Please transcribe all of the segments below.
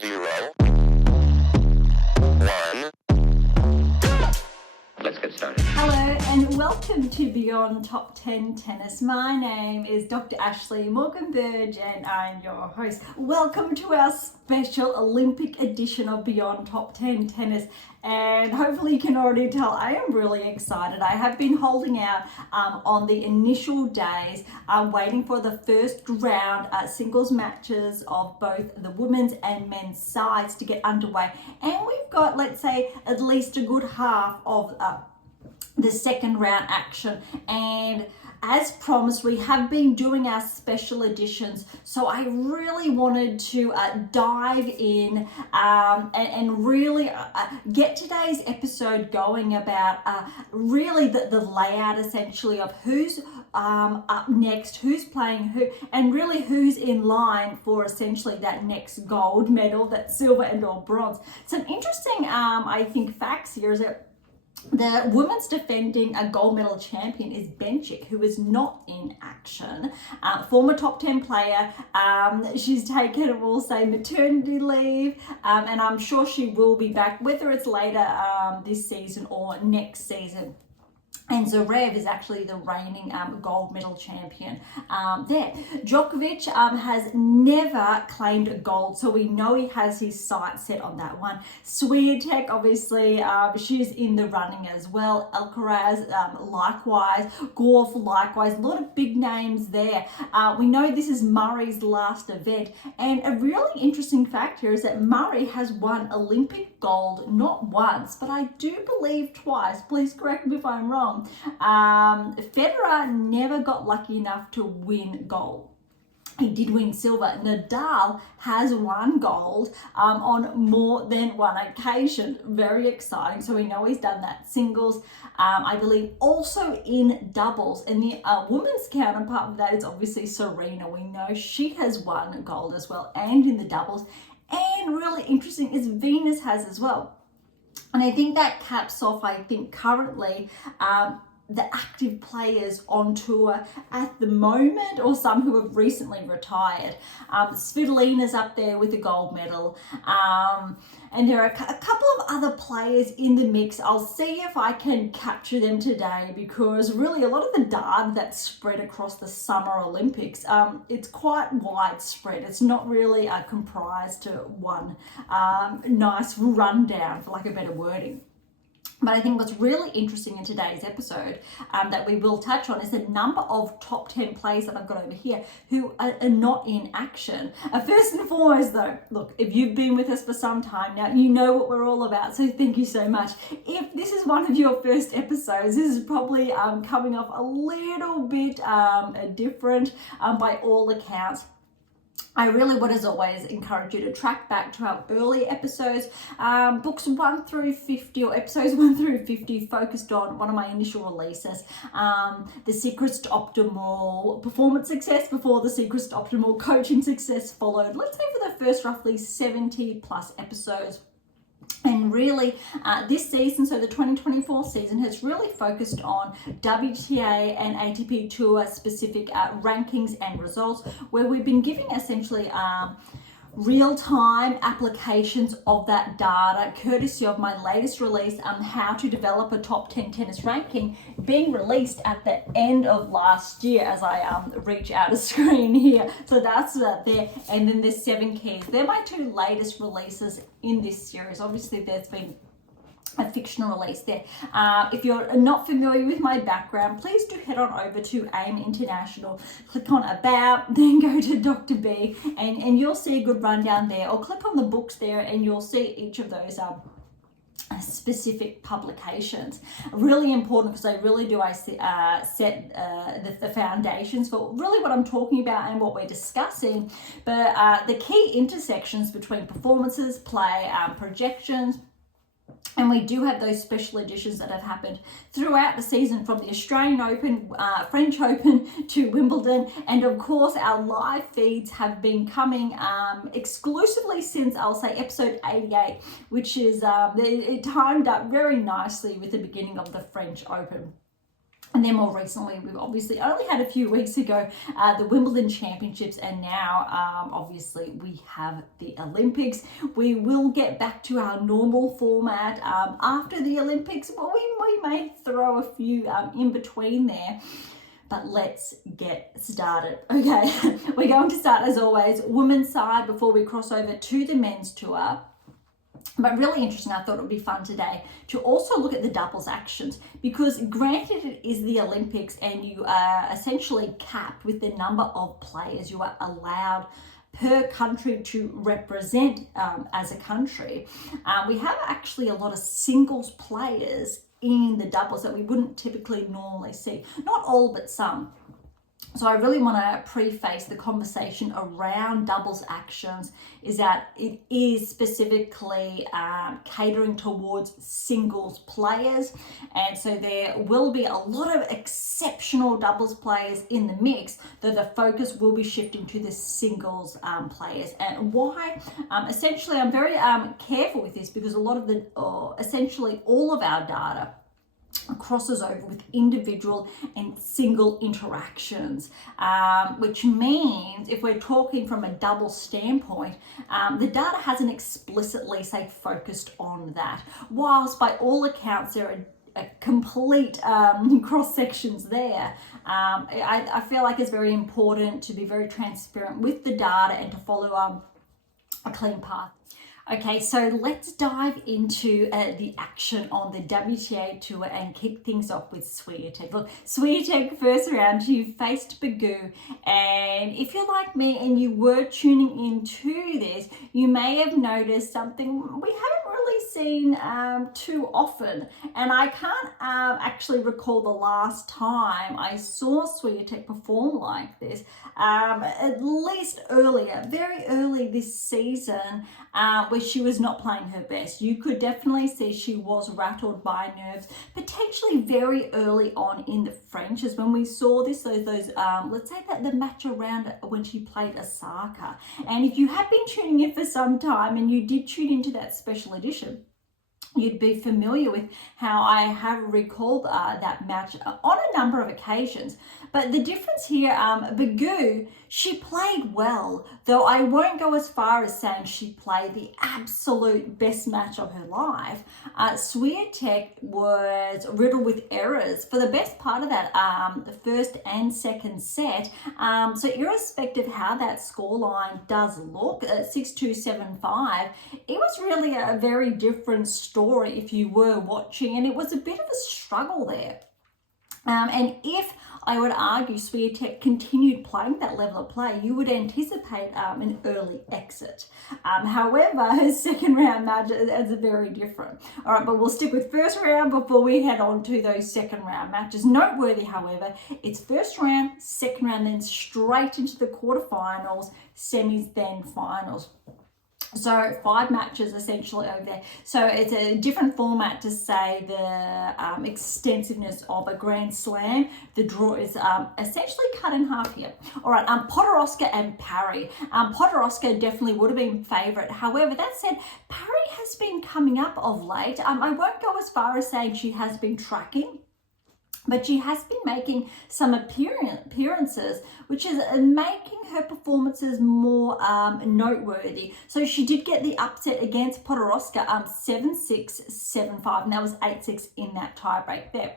0, 1. Let's get started. Hello and welcome to Beyond Top 10 Tennis. My name is Dr. Ashley Morgan-Burge and I'm your host. Welcome to our special Olympic edition of Beyond Top 10 Tennis. And hopefully you can already tell I am really excited. I have been holding out on the initial days, waiting for the first round singles matches of both the women's and men's sides to get underway. And we've got, let's say, at least a good half of the second round action. And as promised, we have been doing our special editions, so I really wanted to dive in and really get today's episode going about really the layout essentially of who's up next, who's playing who, and really who's in line for essentially that next gold medal, that silver and or bronze. Some interesting, I think, facts here is that the women's defending a gold medal champion is Bencic, who is not in action. Former top 10 player. She's taken, we'll say, maternity leave, and I'm sure she will be back, whether it's later this season or next season. And Zverev is actually the reigning gold medal champion there. Djokovic has never claimed gold, so we know he has his sights set on that one. Swiatek, obviously, she's in the running as well. Alcaraz, likewise. Gauff, likewise. A lot of big names there. We know this is Murray's last event. And a really interesting fact here is that Murray has won Olympic gold not once, but I do believe twice. Please correct me if I'm wrong. Federer never got lucky enough to win gold. He did win silver. Nadal has won gold on more than one occasion. Very exciting. So we know he's done that singles. I believe also in doubles. And the women's counterpart of that is obviously Serena. We know she has won gold as well, and in the doubles. And really interesting is Venus has as well. And I think that caps off, I think, currently the active players on tour at the moment, or some who have recently retired. Svitolina's up there with a gold medal. And there are a couple of other players in the mix. I'll see if I can capture them today, because really a lot of the data that's spread across the Summer Olympics, it's quite widespread. It's not really comprised to one nice rundown, for lack of better wording. But I think what's really interesting in today's episode that we will touch on is the number of top 10 players that I've got over here who are not in action. First and foremost though, look, if you've been with us for some time now, you know what we're all about, so thank you so much. If this is one of your first episodes, this is probably coming off a little bit different by all accounts. I really would, as always, encourage you to track back to our early episodes. Books 1 through 50, or episodes 1 through 50, focused on one of my initial releases, the secrets to optimal performance success before the secrets to optimal coaching success followed. Let's say for the first roughly 70 plus episodes. And really, this season, so the 2024 season, has really focused on WTA and ATP Tour specific rankings and results, where we've been giving essentially real-time applications of that data, courtesy of my latest release, How to Develop a Top 10 Tennis Ranking, being released at the end of last year as I reach out a screen here. So that's there. And then there's 7 keys. They're my 2 latest releases in this series. Obviously, there's been a fictional release there. If you're not familiar with my background, please do head on over to AM8 International, click on About, then go to Dr. B, and you'll see a good rundown there, or click on the books there and you'll see each of those specific publications. Really important, because they really do set the foundations for really what I'm talking about and what we're discussing. But the key intersections between performances, play, projections, and we do have those special editions that have happened throughout the season, from the Australian Open, French Open to Wimbledon. And of course, our live feeds have been coming exclusively since, I'll say, episode 88, which is it timed up very nicely with the beginning of the French Open. And then more recently, we've obviously only had a few weeks ago the Wimbledon Championships, and now obviously we have the Olympics. We will get back to our normal format after the Olympics, but we may throw a few in between there. But let's get started. Okay, we're going to start as always, women's side before we cross over to the men's tour. But really interesting, I thought it would be fun today to also look at the doubles actions, because granted it is the Olympics and you are essentially capped with the number of players you are allowed per country to represent as a country. We have actually a lot of singles players in the doubles that we wouldn't typically normally see. Not all, but some. So I really want to preface the conversation around doubles actions is that it is specifically catering towards singles players. And so there will be a lot of exceptional doubles players in the mix, though the focus will be shifting to the singles players. And why? Essentially, I'm very careful with this because a lot of the, essentially all of our data crosses over with individual and single interactions, which means if we're talking from a double standpoint, the data hasn't explicitly, say, focused on that, whilst by all accounts there are a complete cross sections there. I feel like it's very important to be very transparent with the data and to follow a clean path. Okay, so let's dive into the action on the WTA Tour and kick things off with Swiatek. Look, Swiatek first round, she faced Pegula, and if you're like me and you were tuning into this, you may have noticed something we haven't really seen too often, and I can't actually recall the last time I saw Swiatek perform like this, at least earlier, very early this season, where she was not playing her best. You could definitely see she was rattled by nerves, potentially very early on in the Frenches when we saw this, those let's say that the match around when she played Osaka. And if you have been tuning in for some time and you did tune into that special edition, you'd be familiar with how I have recalled that match on a number of occasions. But the difference here, Pegula, she played well, though I won't go as far as saying she played the absolute best match of her life. Swiatek was riddled with errors for the best part of that the first and second set. So irrespective of how that scoreline does look, 6-2, 7-5, it was really a very different story if you were watching, and it was a bit of a struggle there. And if I would argue Swiatek continued playing that level of play, you would anticipate an early exit. However, her second round match is very different. All right, but we'll stick with first round before we head on to those second round matches. Noteworthy, however, it's first round, second round, then straight into the quarterfinals, semis, then finals. So 5 matches essentially over there. So it's a different format to say the extensiveness of a Grand Slam. The draw is essentially cut in half here. All right, Podoroska and Parry. Podoroska definitely would have been favourite. However, that said, Parry has been coming up of late. I won't go as far as saying she has been tracking, but she has been making some appearances, which is making her performances more noteworthy. So she did get the upset against Podoroska, 7-6, 7-5, and that was 8-6 in that tiebreak there.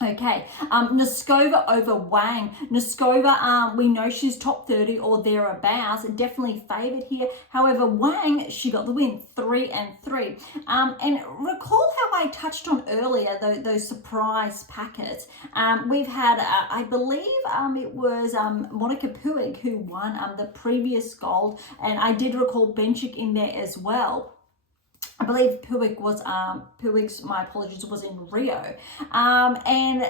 Okay, Noskova over Wang. Noskova, we know she's top 30 or thereabouts, definitely favoured here. However, Wang, she got the win, 3-3. And recall how I touched on earlier those surprise packets. We've had, I believe it was Monica Puig who won the previous gold, and I did recall Bencic in there as well. I believe Puig's, my apologies, was in Rio. And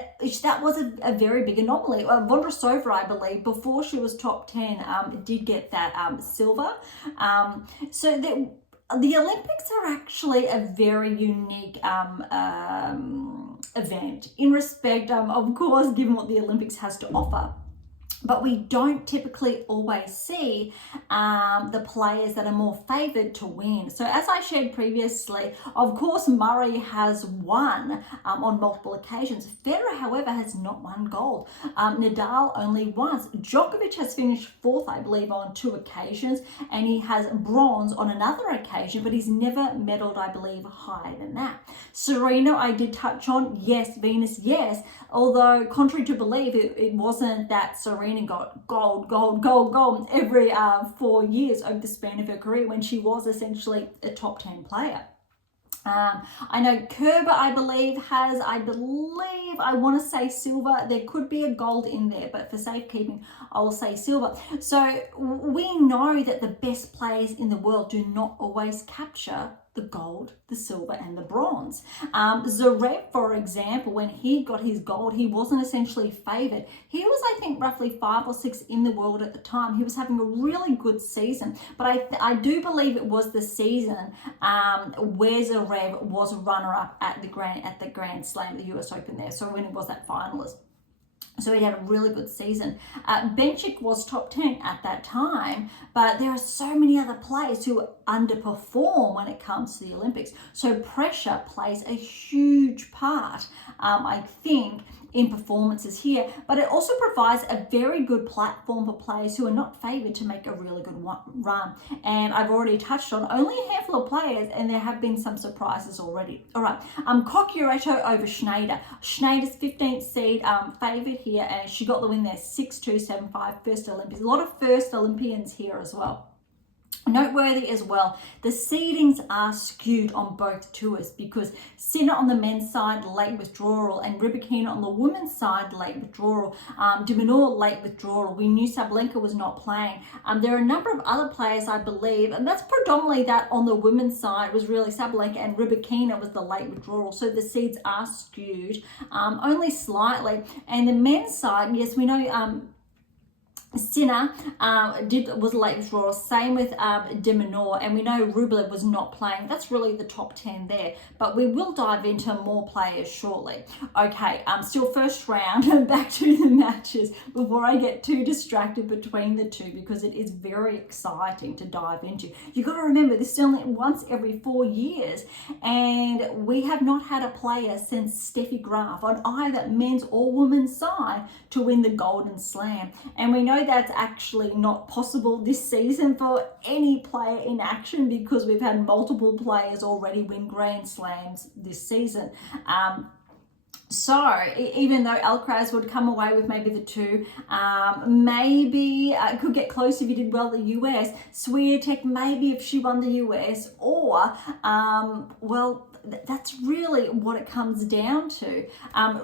that was a very big anomaly. Vondrousova, I believe, before she was top 10, did get that silver. So the Olympics are actually a very unique event in respect, of course, given what the Olympics has to offer. but we don't typically always see the players that are more favoured to win. So as I shared previously, of course, Murray has won on multiple occasions. Federer, however, has not won gold. Nadal only once. Djokovic has finished fourth, I believe, on 2 occasions, and he has bronze on another occasion, but he's never medalled, I believe, higher than that. Serena, I did touch on. Yes. Venus, yes. Although, contrary to belief, it wasn't that Serena got gold every 4 years over the span of her career when she was essentially a top 10 player. I know Kerber, I want to say silver. There could be a gold in there, but for safekeeping, I will say silver. So we know that the best players in the world do not always capture the gold, the silver, and the bronze. Zverev, for example, when he got his gold, he wasn't essentially favoured. He was, I think, roughly 5 or 6 in the world at the time. He was having a really good season, but I do believe it was the season where Zverev was runner-up at the Grand Slam, the US Open there. So when he was that finalist. So he had a really good season. Bencic was top 10 at that time, but there are so many other players who underperform when it comes to the Olympics. So pressure plays a huge part, I think, in performances here, but it also provides a very good platform for players who are not favoured to make a really good run. And I've already touched on only a handful of players, and there have been some surprises already. All right, Cocchiaretto over Schneider. Schneider's 15th seed favoured here, and she got the win there, 6-2, 7-5, first Olympics. A lot of first Olympians here as well. Noteworthy as well, the seedings are skewed on both tours because Sinner on the men's side, late withdrawal, and Rybakina on the women's side, late withdrawal. De Minaur, late withdrawal. We knew Sabalenka was not playing. There are a number of other players, I believe, and that's predominantly that on the women's side was really Sabalenka, and Rybakina was the late withdrawal. So the seeds are skewed only slightly. And the men's side, yes, we know Sinner was a late withdrawal, same with De Minaur, and we know Rublev was not playing. That's really the top 10 there, but we will dive into more players shortly. Okay, still first round, back to the matches before I get too distracted between the two, because it is very exciting to dive into. You got to remember, this is only once every 4 years, and we have not had a player since Steffi Graf on either men's or women's side to win the Golden Slam, and we know that's actually not possible this season for any player in action because we've had multiple players already win Grand Slams this season. So even though Alcaraz would come away with maybe the 2, maybe could get close if he did well the US. Swiatek, maybe if she won the US, or well, that's really what it comes down to.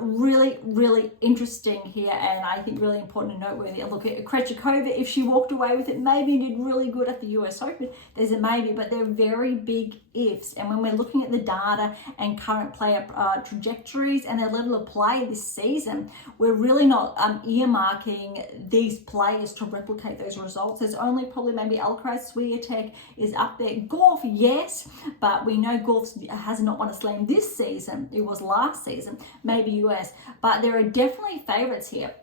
Really interesting here, and I think really important and noteworthy. Look at Krejcikova, if she walked away with it, maybe did really good at the US Open. There's a maybe, but they're very big ifs. And when we're looking at the data and current player trajectories and their level of play this season, we're really not earmarking these players to replicate those results. There's only probably maybe Alcaraz, Swiatek is up there. Gauff, yes, but we know Gauff has not won a slam this season. It was last season, maybe US, but there are definitely favourites here.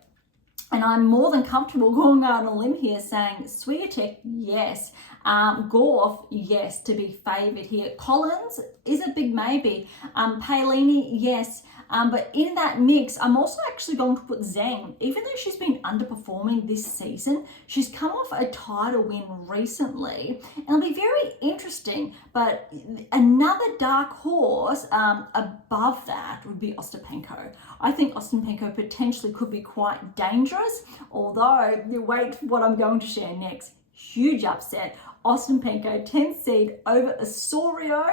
And I'm more than comfortable going out on a limb here saying Swiatek, yes. Gauff, yes, to be favoured here. Collins is a big maybe. Paolini, yes. But in that mix, I'm also actually going to put Zhang. Even though she's been underperforming this season, she's come off a title win recently. And it'll be very interesting. But another dark horse above that would be Ostapenko. I think Ostapenko potentially could be quite dangerous. Although, wait for what I'm going to share next. Huge upset. Ostapenko, 10th seed over Osorio,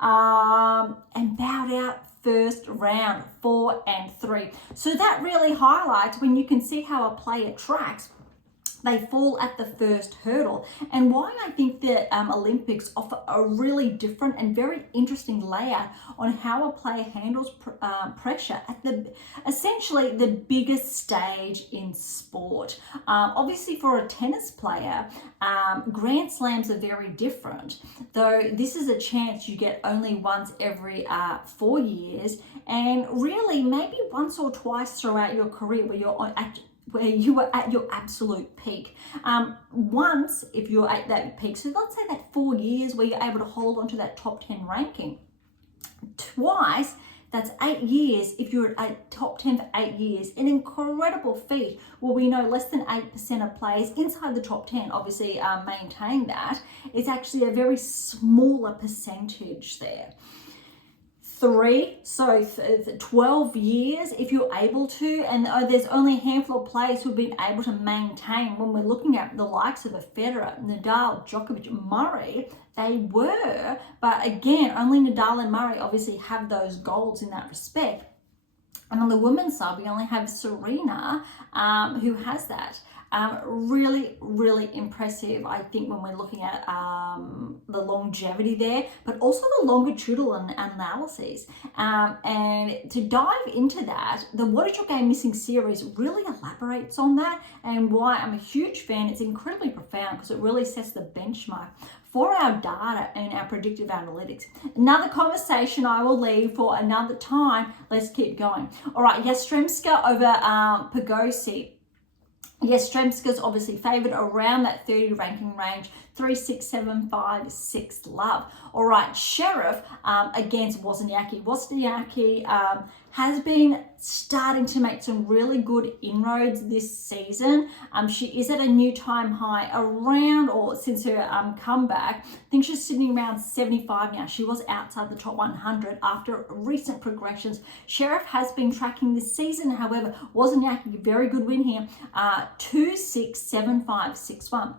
and bowed out first round, 4-3. So that really highlights when you can see how a player tracks. They fall at the first hurdle, and why I think that Olympics offer a really different and very interesting layout on how a player handles pressure at essentially the biggest stage in sport. Obviously for a tennis player, Grand Slams are very different, though this is a chance you get only once every 4 years, and really maybe once or twice throughout your career where you're where you were at your absolute peak. Once, if you're at that peak, so let's say that 4 years where you're able to hold on to that top 10 ranking. Twice, that's 8 years. If you're at top 10 for 8 years, an incredible feat. Well, we know less than 8% of players inside the top 10 obviously maintain that. It's actually a very smaller percentage there. 12 years if you're able to, and there's only a handful of players who've been able to maintain. When we're looking at the likes of a Federer, Nadal, Djokovic, Murray, they were, but again, only Nadal and Murray obviously have those golds in that respect. And on the women's side, we only have Serena who has that. Really, really impressive, I think, when we're looking at the longevity there, but also the longitudinal analyses. And to dive into that, the What Is Your Game Missing series really elaborates on that, and why I'm a huge fan. It's incredibly profound because it really sets the benchmark for our data and our predictive analytics. Another conversation I will leave for another time. Let's keep going. All right, Yastremska over Pegula. Yastremska's obviously favoured around that 30 ranking range, 3-6, 7-5, 6 love. All right, Sheriff against Wozniacki. Wozniacki has been starting to make some really good inroads this season. She is at a new time high around, or since her comeback, I think she's sitting around 75 now. She was outside the top 100 after recent progressions. Sheriff has been tracking this season, however, Wozniacki, very good win here, 2-6, 7-5, 6-1.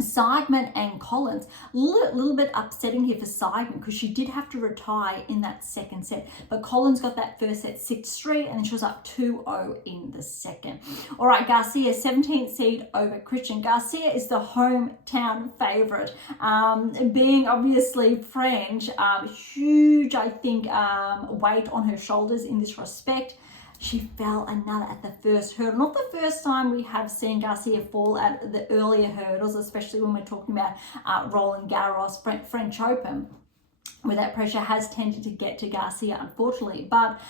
Seidman and Collins, a little bit upsetting here for Seidman because she did have to retire in that second set, but Collins got that first set 6-3 and then she was up 2-0 in the second. All right, Garcia, 17th seed over Christian. Garcia is the hometown favorite, being obviously French, huge, I think, weight on her shoulders in this respect. She fell another at the first hurdle. Not the first time we have seen Garcia fall at the earlier hurdles, especially when we're talking about Roland Garros, French Open, where that pressure has tended to get to Garcia, unfortunately. But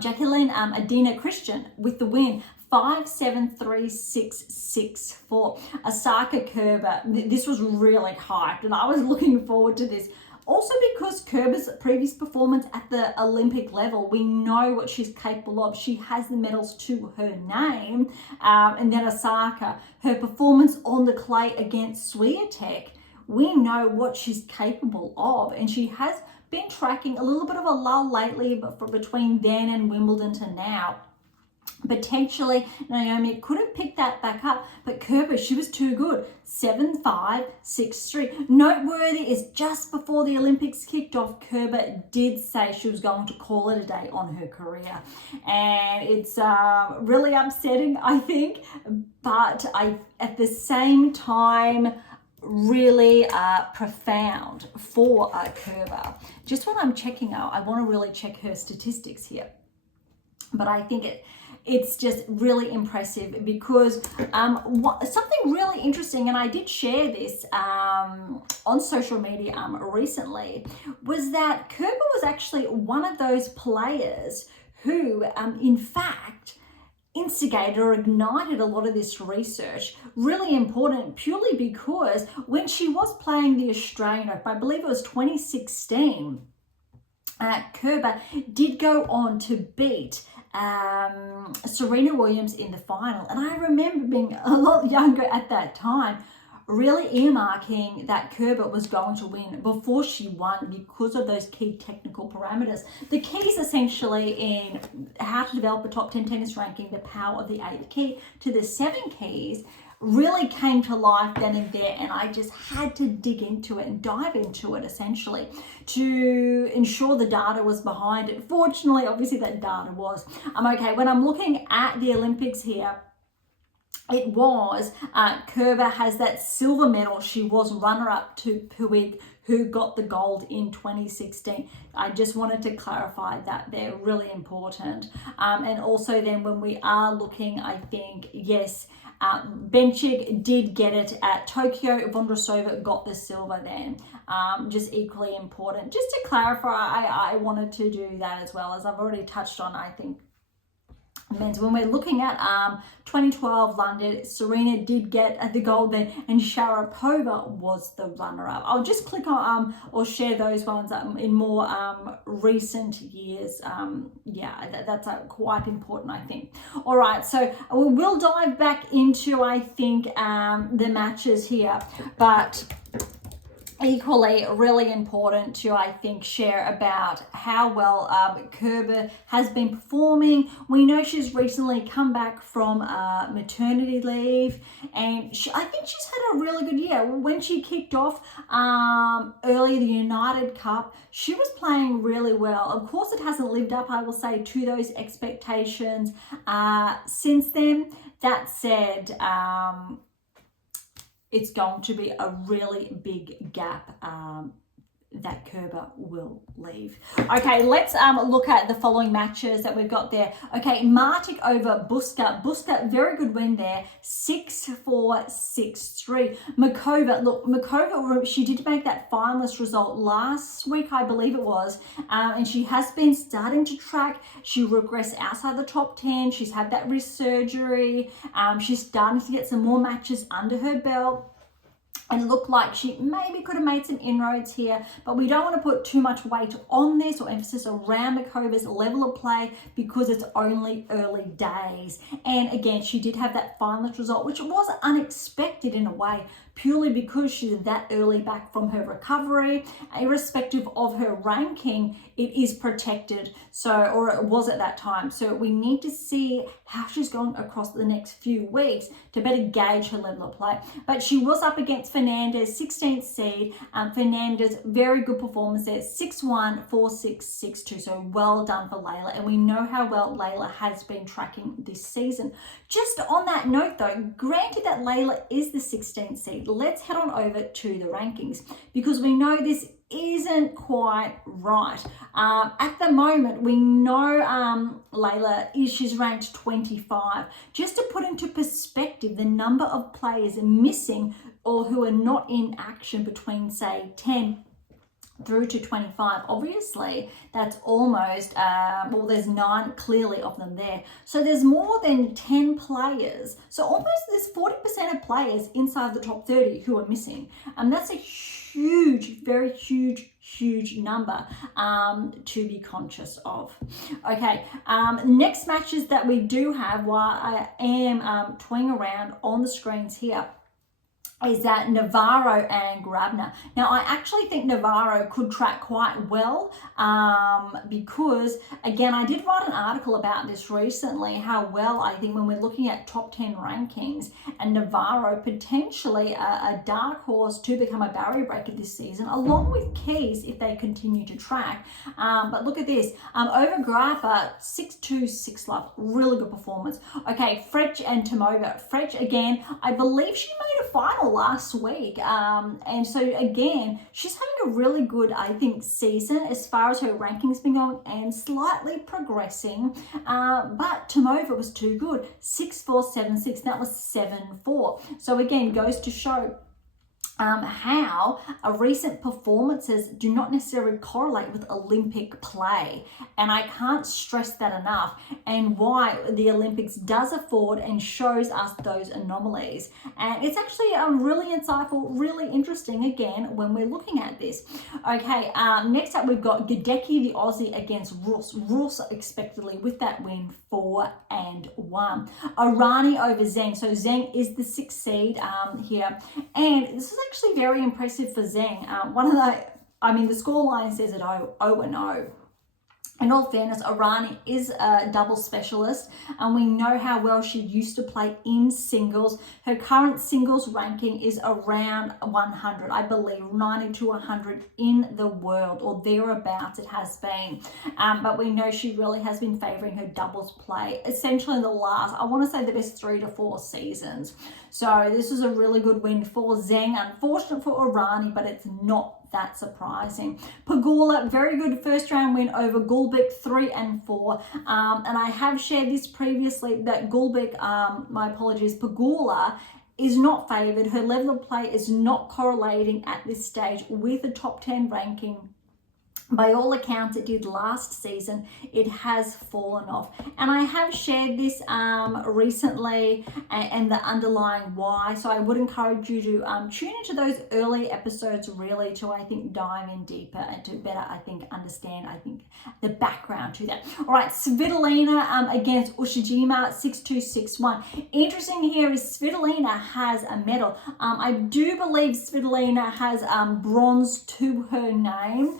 Jacqueline Adina Christian with the win, 5-7, 3-6, 6-4. Osaka Kerber, this was really hyped, and I was looking forward to this. Also because Kerber's previous performance at the Olympic level, we know what she's capable of. She has the medals to her name. And then Osaka, her performance on the clay against Swiatek, we know what she's capable of. And she has been tracking a little bit of a lull lately, but between then and Wimbledon to now. Potentially, Naomi could have picked that back up, but Kerber, she was too good. 7-5, 6-3. Noteworthy is just before the Olympics kicked off, Kerber did say she was going to call it a day on her career. And it's really upsetting, I think, but at the same time, really profound for Kerber. Just when I'm checking out, I want to really check her statistics here. But I think it's just really impressive because something really interesting, and I did share this on social media recently, was that Kerber was actually one of those players who, in fact, instigated or ignited a lot of this research. Really important purely because when she was playing the Australian Open, I believe it was 2016, Kerber did go on to beat Serena Williams in the final. And I remember being a lot younger at that time, really earmarking that Kerber was going to win before she won because of those key technical parameters. The keys essentially in how to develop a top 10 tennis ranking, the power of the 8th key to the 7 keys, really came to life then and there, and I just had to dig into it and dive into it essentially to ensure the data was behind it. Fortunately, obviously that data was. Okay, when I'm looking at the Olympics here, it was Kerber has that silver medal. She was runner-up to Puig, who got the gold in 2016. I just wanted to clarify that they're really important. And also then when we are looking, I think, yes, Bencic did get it at Tokyo. Vondrousova got the silver then. Just equally important. Just to clarify, I wanted to do that as well, as I've already touched on, I think, men's. When we're looking at 2012 London, Serena did get the gold then, and Sharapova was the runner-up. I'll just click on or share those ones in more recent years. Yeah, that's quite important, I think. All right, so we will dive back into, I think, the matches here, but equally really important to, I think, share about how well Kerber has been performing. We know she's recently come back from maternity leave, and I think she's had a really good year. When she kicked off early the United Cup, she was playing really well. Of course, it hasn't lived up, I will say, to those expectations since then. That said, it's going to be a really big gap that Kerber will leave. Okay, let's look at the following matches that we've got there. Okay, Martic over Buska. Buska, very good win there, 6-4, 6-3. Makova, she did make that finalist result last week, I believe it was, and she has been starting to track. She regressed outside the top 10. She's had that wrist surgery. She's starting to get some more matches under her belt. And looked like she maybe could have made some inroads here, but we don't want to put too much weight on this or emphasis around Makova's level of play because it's only early days. And again, she did have that finalist result, which was unexpected in a way, purely because she's that early back from her recovery. Irrespective of her ranking, it is protected, or it was at that time. So we need to see how she's going across the next few weeks to better gauge her level of play. But she was up against Fernandez, 16th seed. Fernandez, very good performance there, 6-1, 4-6, 6-2. So well done for Layla. And we know how well Layla has been tracking this season. Just on that note though, granted that Layla is the 16th seed, let's head on over to the rankings because we know this isn't quite right. At the moment, we know Layla she's ranked 25. Just to put into perspective the number of players missing or who are not in action between, say, 10 through to 25, obviously that's almost there's 9 clearly of them there, so there's more than 10 players, so almost there's 40% of players inside the top 30 who are missing, and that's a huge, very huge number to be conscious of. Okay, next matches that we do have while I am toying around on the screens here is that Navarro and Grabner. Now, I actually think Navarro could track quite well because, again, I did write an article about this recently, how well I think when we're looking at top 10 rankings and Navarro potentially a dark horse to become a barrier breaker this season, along with Keys if they continue to track. But look at this, over Grappa, 6-2, 6-love, really good performance. Okay, Frech and Tomova. Frech, again, I believe she made a final last week, and so again she's having a really good, I think, season as far as her rankings been going and slightly progressing, but Tomova was too good, 6-4, 7-6, that was 7-4. So again, goes to show how recent performances do not necessarily correlate with Olympic play, and I can't stress that enough, and why the Olympics does afford and shows us those anomalies. And it's actually really insightful, really interesting again when we're looking at this. Okay, next up we've got Gadecki, the Aussie, against Rus. Rus expectedly with that win, 4-1. Irani over Zheng. So Zheng is the 6th seed here, and this is actually very impressive for Zheng. The scoreline says it 0-0. In all fairness, Irani is a double specialist, and we know how well she used to play in singles. Her current singles ranking is around 100, I believe, 90 to 100 in the world, or thereabouts it has been. But we know she really has been favouring her doubles play, essentially in the last, I want to say the best 3 to 4 seasons. So this is a really good win for Zheng. Unfortunate for Irani, but it's not that surprising. Pegula, very good first round win over Gulbik, 3-4. And I have shared this previously that Gulbik, Pegula is not favoured. Her level of play is not correlating at this stage with the top 10 ranking. by all accounts it did last season, it has fallen off. And I have shared this recently and the underlying why. So I would encourage you to tune into those early episodes really to, I think, dive in deeper and to better, I think, understand, I think, the background to that. All right, Svitolina against Ushijima, 6-2, 6-1. Interesting here is Svitolina has a medal. I do believe Svitolina has bronze to her name.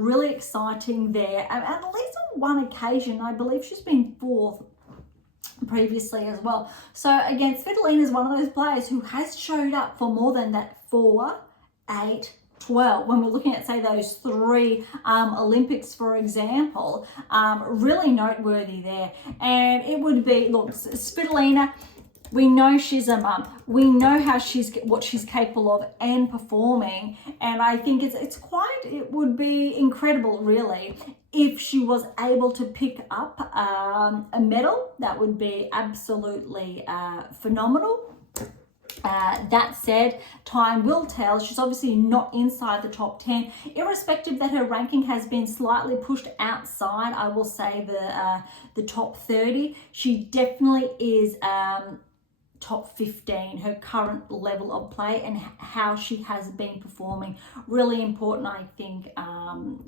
Really exciting there. At least on one occasion, I believe she's been fourth previously as well. So again, Svitolina is one of those players who has showed up for more than that 4, 8, 12. When we're looking at, say, those 3 Olympics, for example, really noteworthy there. And it would be, look, Svitolina, we know she's a mum. We know what she's capable of and performing. And I think it would be incredible, really, if she was able to pick up a medal. That would be absolutely phenomenal. That said, time will tell. She's obviously not inside the top 10, irrespective that her ranking has been slightly pushed outside, I will say, the top 30. She definitely is top 15, her current level of play and how she has been performing. Really important, I think,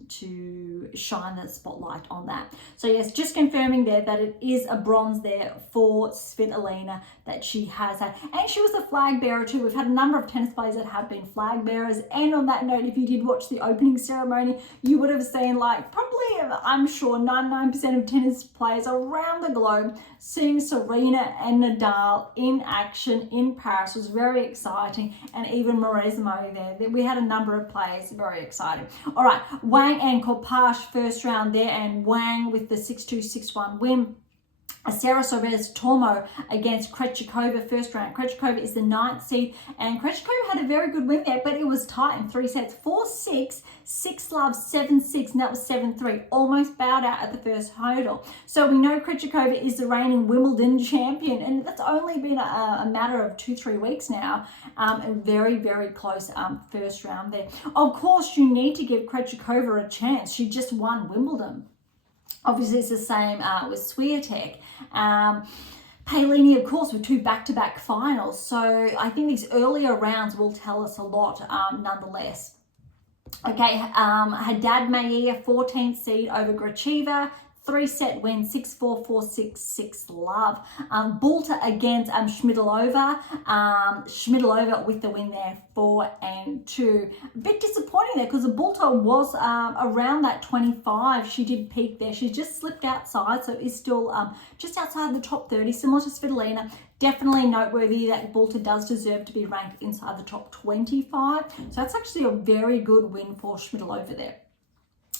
to shine the spotlight on that. So yes, just confirming there that it is a bronze there for Svitolina that she has had. And she was a flag bearer too. We've had a number of tennis players that have been flag bearers. And on that note, if you did watch the opening ceremony, you would have seen, like, probably, I'm sure, 99% of tennis players around the globe seeing Serena and Nadal in action in Paris. Was very exciting. And even Mauresmo there. We had a number of players, very exciting. All right, Wang and Korpash first round there, and Wang with the 6-2, 6-1 win. Sarah Soares Tormo against Krejcikova first round. Krejcikova is the 9th seed, and Krejcikova had a very good win there, but it was tight in 3 sets. 4-6, 6-love, 7-6, and that was 7-3. Almost bowed out at the first hurdle. So we know Krejcikova is the reigning Wimbledon champion, and that's only been a matter of 2-3 weeks now. A very, very close first round there. Of course, you need to give Krejcikova a chance. She just won Wimbledon. Obviously, it's the same with Swiatek. Paolini, of course, with 2 back-to-back finals. So I think these earlier rounds will tell us a lot nonetheless. Okay, Haddad Maia, 14th seed over Gracheva. 3-set win, 6-4, 4-6, 6-love. Bulta against Schmidlova. Schmidlova with the win there, 4-2. A bit disappointing there because the Bulta was around that 25. She did peak there. She just slipped outside, so is still just outside the top 30, similar to Svitolina. Definitely noteworthy that Bulta does deserve to be ranked inside the top 25. So that's actually a very good win for Schmidlova there.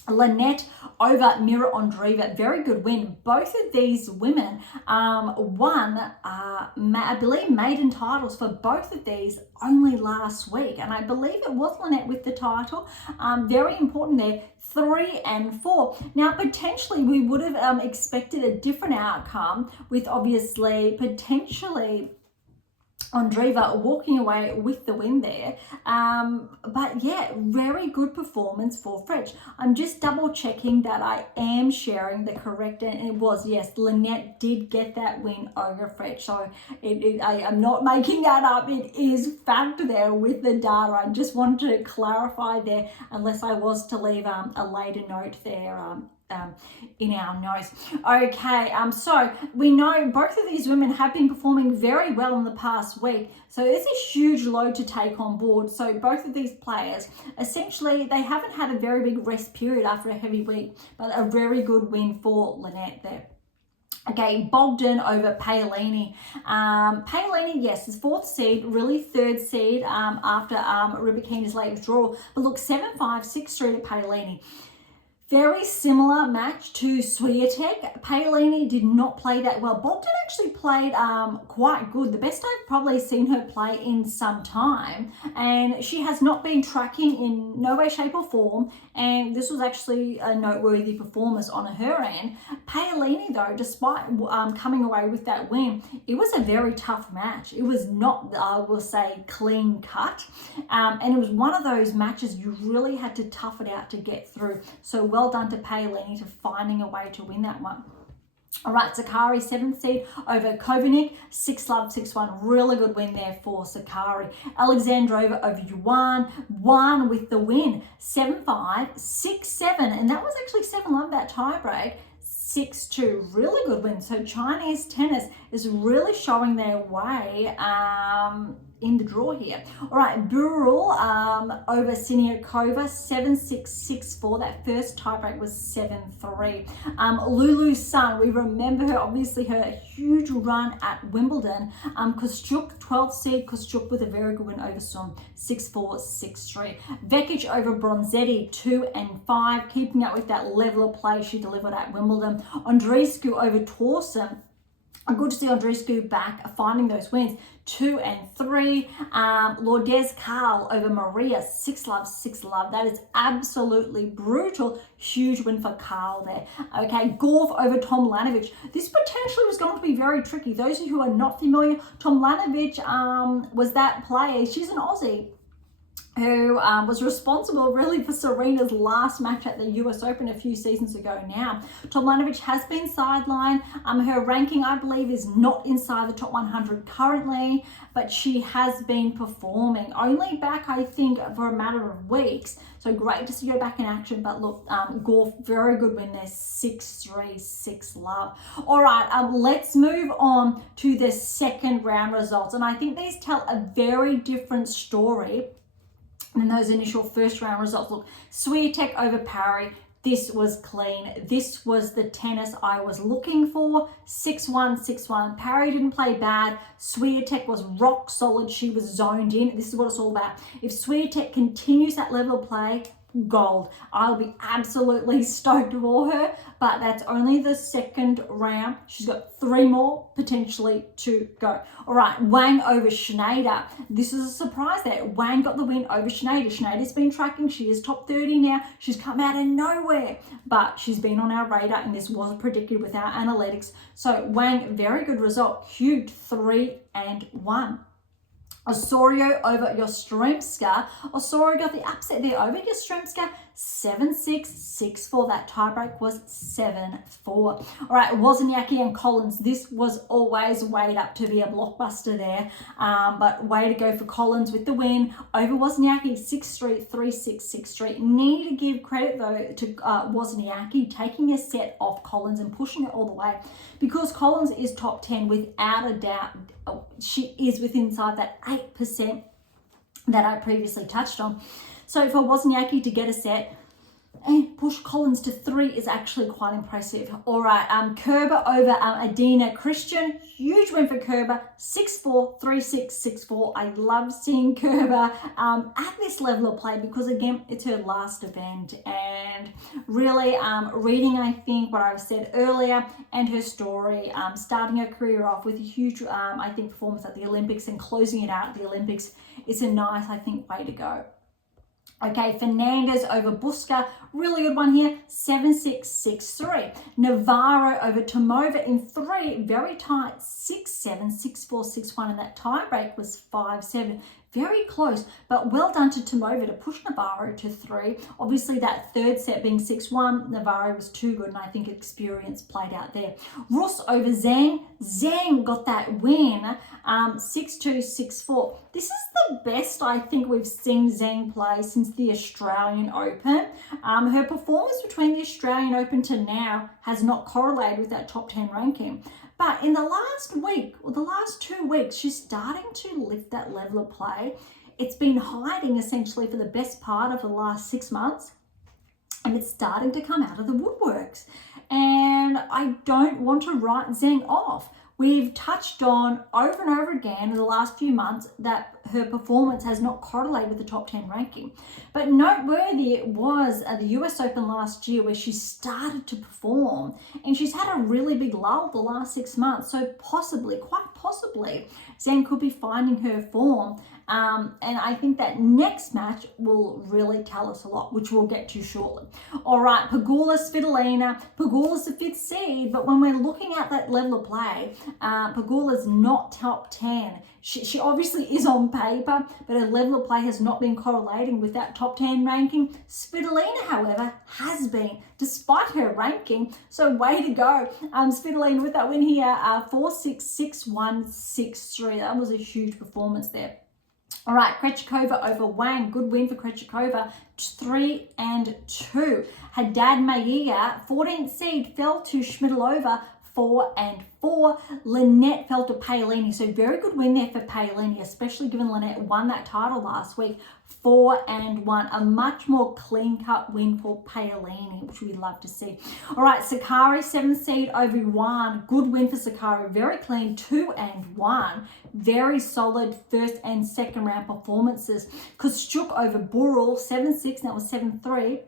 Lynette over Mira Andreeva, very good win. Both of these women won, I believe, maiden titles for both of these only last week. And I believe it was Lynette with the title. Very important there, 3 and 4. Now, potentially we would have expected a different outcome with, obviously, potentially Andreeva walking away with the win there. But yeah, very good performance for French. I'm just double checking that I am sharing the correct, and it was, yes, Lynette did get that win over French. So I am not making that up. It is fact there with the data. I just wanted to clarify there, unless I was to leave a later note there in our notes. Okay, so we know both of these women have been performing very well in the past week, so it's a huge load to take on board. So both of these players, essentially, they haven't had a very big rest period after a heavy week, but a very good win for Lynette there. Okay, Bogdan over Paolini. Paolini, yes, is 4th seed, really 3rd seed after Rybakina's late withdrawal. But look, 7-5, 6-3 to Paolini. Very similar match to Swiatek. Paolini did not play that well. Bogdan actually played quite good. The best I've probably seen her play in some time. And she has not been tracking in no way, shape or form. And this was actually a noteworthy performance on her end. Paolini though, despite coming away with that win, it was a very tough match. It was not, I will say, clean cut. And it was one of those matches you really had to tough it out to get through. So well done to Paolini to finding a way to win that one. All right, Sakari 7th seed over Kovanic, 6-love, 6-1. Really good win there for Sakari. Alexandrova over Yuan, won with the win, 7-5, 6-7. And that was actually 7-love, that tiebreak. 6-2, really good win. So Chinese tennis is really showing their way in the draw here. All right, Burul over Siniakova, 7-6, 6-4. That first tiebreak was 7-3. Lulu Sun, we remember her, obviously her huge run at Wimbledon. Kostyuk, 12th seed, Kostyuk with a very good win over Sun, 6-4, 6-3. Vekic over Bronzetti, 2 and 5, keeping up with that level of play she delivered at Wimbledon. Andreescu over Torsen. Good to see Andreescu back, finding those wins, 2 and 3. Lourdes Carl over Maria, 6-love, 6-love. That is absolutely brutal. Huge win for Carl there. Okay, Gauff over Tomljanovic. This potentially was going to be very tricky. Those of you who are not familiar, Tomljanovic was that player. She's an Aussie who was responsible really for Serena's last match at the US Open a few seasons ago now. Tomljanovic has been sidelined. Her ranking, I believe, is not inside the top 100 currently, but she has been performing. Only back, I think, for a matter of weeks. So great to see her back in action. But look, Gauff, very good win there, 6-3, 6-love. All right, let's move on to the second round results. And I think these tell a very different story and those initial first round results. Look, Swiatek over Parry. This was clean. This was the tennis I was looking for. 6-1, 6-1. Parry didn't play bad. Swiatek was rock solid. She was zoned in. This is what it's all about. If Swiatek continues that level of play, gold. I'll be absolutely stoked for her, but that's only the second round. She's got 3 more potentially to go. All right, Wang over Schneider. This is a surprise there. Wang got the win over Schneider. Schneider's been tracking. She is top 30 now. She's come out of nowhere, but she's been on our radar, and this was predicted with our analytics. So Wang, very good result. Huge, 3 and 1. Osorio over Yastremska. Osorio got the upset there over Yastremska, 7-6, 6-4. That tiebreak was 7-4. All right, Wozniacki and Collins. This was always weighed up to be a blockbuster there, but way to go for Collins with the win over Wozniacki, 6-3, 3-6, 6-3. Need to give credit though to Wozniacki taking a set off Collins and pushing it all the way, because Collins is top 10 without a doubt. She is within inside that 8% that I previously touched on. So for Wozniacki to get a set and push Collins to 3 is actually quite impressive. All right, Kerber over Adina Christian. Huge win for Kerber, 6-4, 3-6, 6-4. I love seeing Kerber at this level of play because, again, it's her last event. And really reading, I think, what I said earlier and her story, starting her career off with a huge, I think, performance at the Olympics and closing it out at the Olympics, it's a nice, I think, way to go. Okay, Fernandez over Buska, really good one here, 7-6, 6-3. Navarro over Tomova in 3, very tight, 6-7, 6-4, 6-1, and that tiebreak was 5-7. Very close, but well done to Tomova to push Navarro to 3. Obviously, that third set being 6-1, Navarro was too good, and I think experience played out there. Rus over Zhang. Zhang got that win, 6-2, 6-4. This is the best I think we've seen Zhang play since the Australian Open. Her performance between the Australian Open to now has not correlated with that top 10 ranking. But in the last week, or the last 2 weeks, she's starting to lift that level of play. It's been hiding essentially for the best part of the last 6 months, and it's starting to come out of the woodworks. And I don't want to write Zhang off. We've touched on over and over again in the last few months that her performance has not correlated with the top 10 ranking. But noteworthy it was at the US Open last year where she started to perform, and she's had a really big lull the last 6 months. So possibly, quite possibly, Zheng could be finding her form. And I think that next match will really tell us a lot, which we'll get to shortly. All right, Pegula, Svitolina. Pegula's the 5th seed, but when we're looking at that level of play, Pegula's not top 10. She obviously is on paper, but her level of play has not been correlating with that top 10 ranking. Svitolina, however, has been, despite her ranking. So way to go. Svitolina with that win here, 4-6, 6-1, 6-3. That was a huge performance there. All right, Krejcikova over Wang. Good win for Krejcikova, 3-2. Haddad Maia, 14th seed, fell to Schmidlova, 4-4. Lynette fell to Paolini. So very good win there for Paolini, especially given Lynette won that title last week. 4-1. A much more clean-cut win for Paolini, which we'd love to see. All right, Sakari, 7th seed over Yuan. Good win for Sakari. Very clean, 2-1. Very solid first and second round performances. Kostyuk over Burel, 7-6. That was 7-3.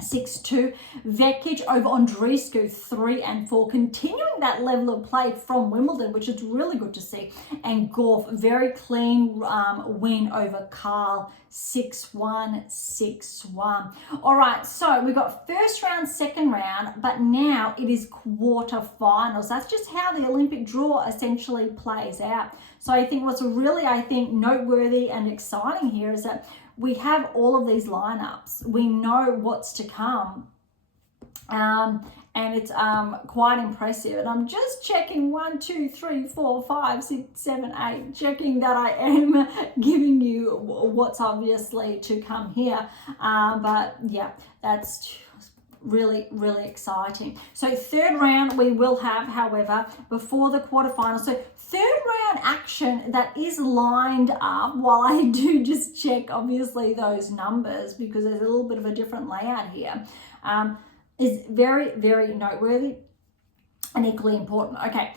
6-2. Vekic over Andreescu, 3-4. Continuing that level of play from Wimbledon, which is really good to see. And Gauff, very clean win over Carl, 6-1, 6-1. All right, so we got first round, second round, but now it is quarterfinals. That's just how the Olympic draw essentially plays out. So I think what's really, noteworthy and exciting here is that we have all of these lineups. We know what's to come. And it's quite impressive. And I'm just checking 1, 2, 3, 4, 5, 6, 7, 8, checking that I am giving you what's obviously to come here. But yeah, that's really, really exciting. So third round we will have, however, before the quarterfinals. So third round action that is lined up, while I do just check obviously those numbers because there's a little bit of a different layout here, is very, very noteworthy and equally important. Okay,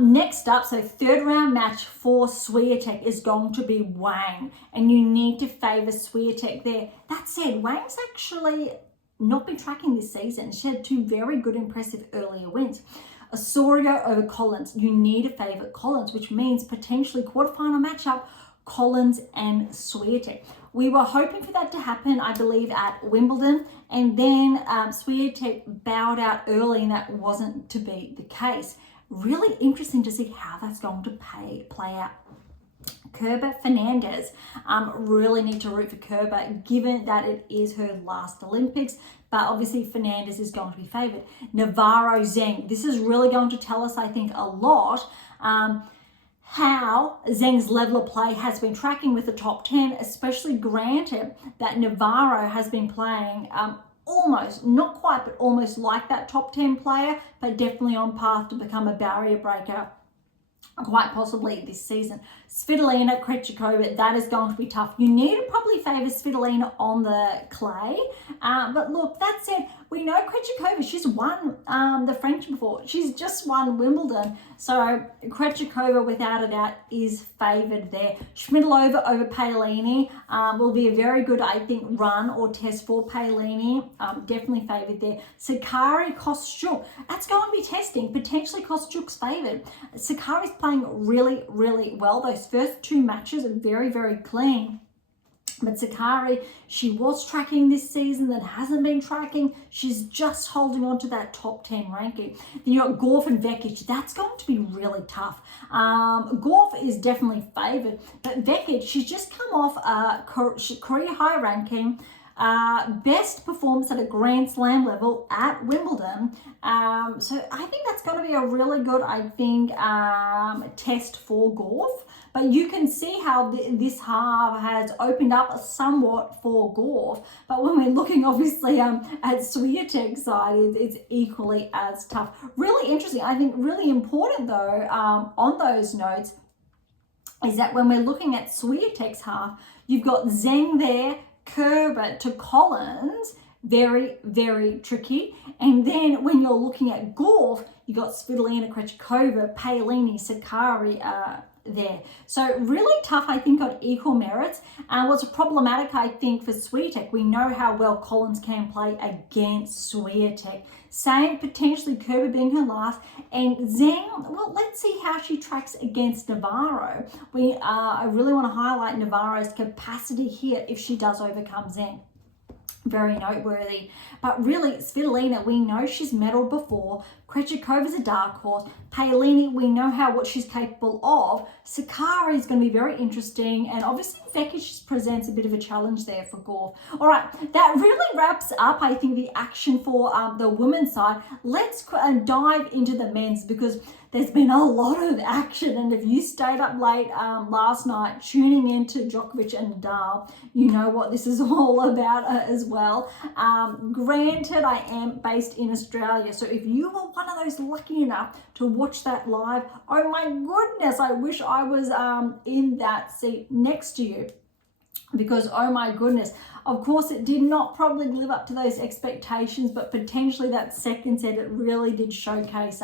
next up, so third round match for Swiatek is going to be Wang, and you need to favour Swiatek there. That said, Wang's actually not been tracking this season. She had 2 very good, impressive earlier wins. Osorio over Collins. You need to favour Collins, which means potentially quarterfinal matchup, Collins and Swiatek. We were hoping for that to happen, I believe, at Wimbledon, and then Swiatek bowed out early, and that wasn't to be the case. Really interesting to see how that's going to play out. Kerber, Fernandez, really need to root for Kerber given that it is her last Olympics, but obviously Fernandez is going to be favoured. Navarro, Zheng, this is really going to tell us, I think, a lot how Zheng's level of play has been tracking with the top 10, especially granted that Navarro has been playing almost, not quite, but almost like that top 10 player, but definitely on path to become a barrier breaker quite possibly this season. Svitolina, Krejcikova, that is going to be tough. You need to probably favour Svitolina on the clay. But look, that said, we know Krejcikova, she's won the French before. She's just won Wimbledon. So Krejcikova, without a doubt, is favoured there. Schmidlova over Paolini will be a very good, I think, run or test for Paolini. Definitely favoured there. Sakari, Kostyuk, that's going to be testing. Potentially Kostyuk's favoured. Sakari's playing really, really well. Those first 2 matches are very, very clean. But Sakari, she was tracking this season, that hasn't been tracking. She's just holding on to that top 10 ranking. Then you got Gauff and Vekic. That's going to be really tough. Gauff is definitely favoured, but Vekic, she's just come off a career high ranking, best performance at a Grand Slam level at Wimbledon. So I think that's going to be a really good, test for Gauff. But you can see how this half has opened up somewhat for Gauff. But when we're looking, obviously, at Swiatek's side, it's equally as tough. Really interesting. I think really important, though, on those notes, is that when we're looking at Swiatek's half, you've got Zheng there, Kerber to Collins, Very, very tricky. And then when you're looking at Gauff, you got Svitolina, Krejcikova, Paolini, Sakari there. So really tough, I think, on equal merits. What's problematic, I think, for Swiatek, we know how well Collins can play against Swiatek. Same, potentially Kerber being her last. And Zhang, well, let's see how she tracks against Navarro. I really want to highlight Navarro's capacity here if she does overcome Zhang. Very noteworthy. But really, Svitolina, we know she's medalled before. Krejcikova's a dark horse. Paolini, we know what she's capable of. Sakari is going to be very interesting. And obviously, Vekic presents a bit of a challenge there for Gauff. All right, that really wraps up, I think, the action for the women's side. Let's dive into the men's, because there's been a lot of action. And if you stayed up late last night tuning into Djokovic and Nadal, you know what this is all about as well. Granted, I am based in Australia, so if you were one of those lucky enough to watch that live, oh my goodness, I wish I was in that seat next to you, because oh my goodness, of course it did not probably live up to those expectations, but potentially that second set, it really did showcase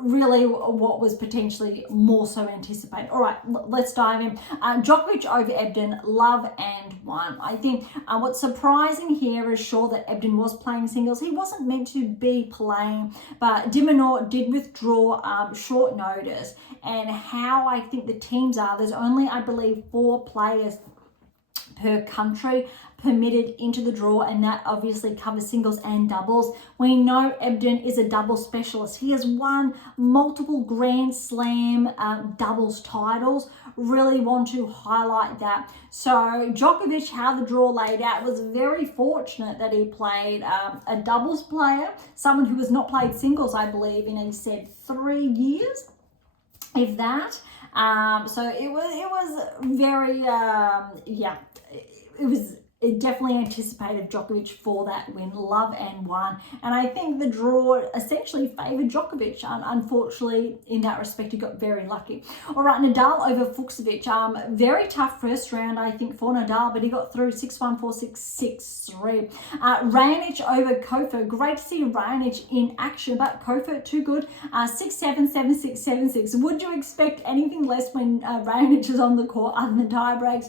really what was potentially more so anticipated. All right, let's dive in. Djokovic over Ebden, love and one. I think what's surprising here is sure that Ebden was playing singles. He wasn't meant to be playing, but de Minaur did withdraw short notice. And how I think the teams are, there's only, I believe, 4 players per country permitted into the draw, and that obviously covers singles and doubles. We know Ebden is a double specialist. He has won multiple Grand Slam doubles titles. Really want to highlight that. So Djokovic, how the draw laid out, was very fortunate that he played a doubles player, someone who has not played singles, I believe, in, he said, 3 years, if that. So it was very, it definitely anticipated Djokovic for that win, love and one. And I think the draw essentially favoured Djokovic. Unfortunately, in that respect, he got very lucky. All right, Nadal over Fucsovic. Very tough first round, I think, for Nadal, but he got through 6-1, 4-6, 6-3. Raonic over Kofa. Great to see Raonic in action, but Kofa too good. 6-7, 7-6, 7-6. Would you expect anything less when Raonic is on the court other than tie breaks?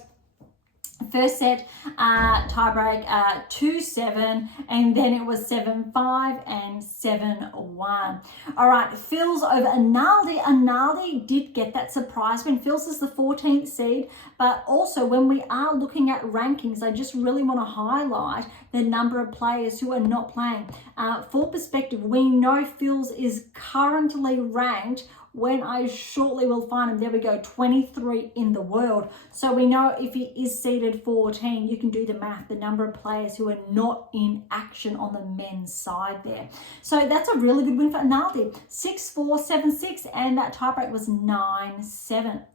First set, tiebreak 2-7, and then it was 7-5 and 7-1. All right, Fils over Analdi. Analdi did get that surprise win. Fils is the 14th seed, but also when we are looking at rankings, I just really want to highlight the number of players who are not playing. For perspective, we know Fils is currently ranked, when I shortly will find him, there we go, 23 in the world. So we know if he is seeded 14, you can do the math, the number of players who are not in action on the men's side there. So that's a really good win for Analdi. 6-4, 7-6, and that tiebreak was 9-7.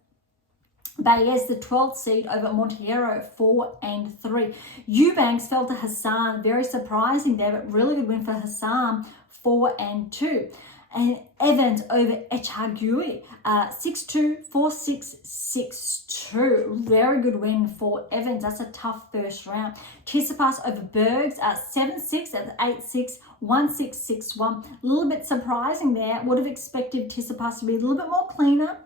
Baez, the 12th seed over Monteiro, 4-3. Eubanks fell to Hassan, very surprising there, but really good win for Hassan, 4-2. And Evans over Echagui, 6-2, 4-6, 6-2. Very good win for Evans. That's a tough first round. Tsitsipas over Bergs, 7-6 at 8-6, 1-6, 6-1. A little bit surprising there. Would have expected Tsitsipas to be a little bit more cleaner.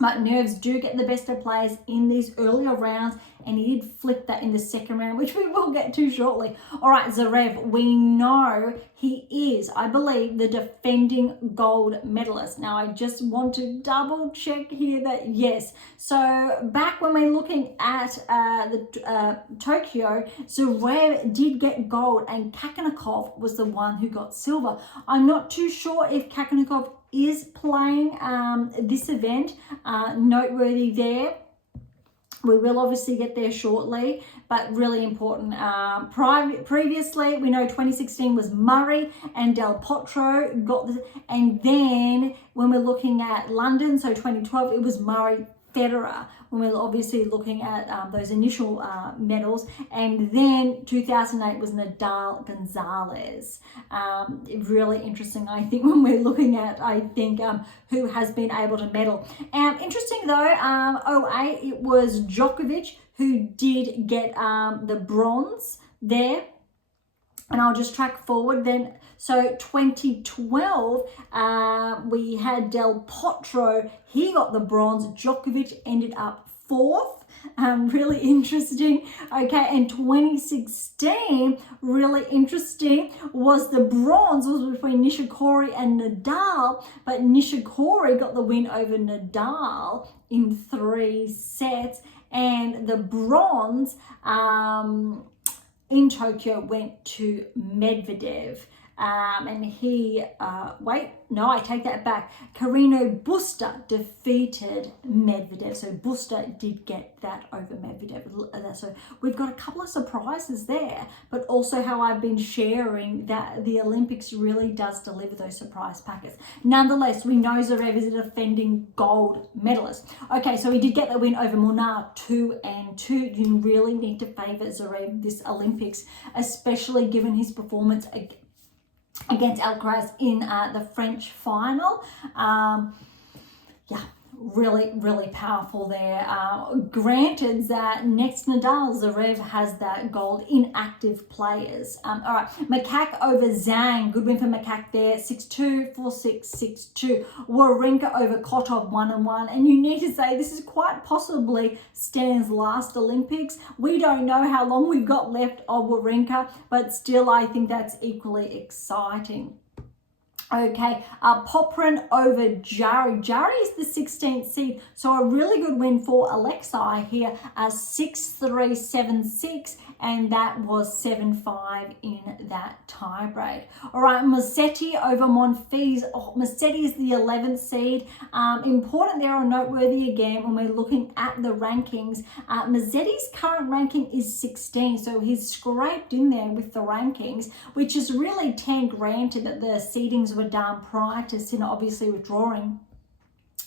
But nerves do get the best of players in these earlier rounds, and he did flip that in the second round, which we will get to shortly. All right, Zverev, we know he is, I believe, the defending gold medalist. Now, I just want to double check here that yes. So back when we're looking at Tokyo, Zverev did get gold, and Kakanakov was the one who got silver. I'm not too sure if Kakanakov is playing this event. Noteworthy there. We will obviously get there shortly, but really important. Previously, we know 2016 was Murray and Del Potro got this, and then when we're looking at London, so 2012, it was Murray, Federer, when we're obviously looking at those initial medals, and then 2008 was Nadal, Gonzalez. Really interesting, I think, when we're looking at, who has been able to medal. Interesting though, 08, it was Djokovic who did get the bronze there. And I'll just track forward then. So 2012, we had Del Potro. He got the bronze. Djokovic ended up fourth. Really interesting. Okay, and 2016, really interesting, was the bronze was between Nishikori and Nadal, but Nishikori got the win over Nadal in 3 sets, and the bronze in Tokyo went to Medvedev. And he, I take that back. Carreño Busta defeated Medvedev. So Busta did get that over Medvedev. So we've got a couple of surprises there, but also how I've been sharing that the Olympics really does deliver those surprise packets. Nonetheless, we know Zverev is a defending gold medalist. Okay, so he did get the win over Munar 2-2. You really need to favour Zverev this Olympics, especially given his performance against Alcaraz in the French final. Really powerful there. Granted that next Nadal, Zverev has that gold in active players. All right, Makak over Zhang. Good win for Makak there. 6-2, 4-6, 6-2. Wawrinka over Kotov 1-1. And you need to say this is quite possibly Stan's last Olympics. We don't know how long we've got left of Wawrinka, but still I think that's equally exciting. Okay, Poprin over Jari. Jari is the 16th seed, so a really good win for Alexei here, 6-3, 7-6, and that was 7-5 in that tiebreak. All right, Musetti over Monfils. Musetti is the 11th seed. Important there or noteworthy again when we're looking at the rankings. Musetti's current ranking is 16, so he's scraped in there with the rankings, which is really 10, granted that the seedings were done prior to Sinner obviously withdrawing.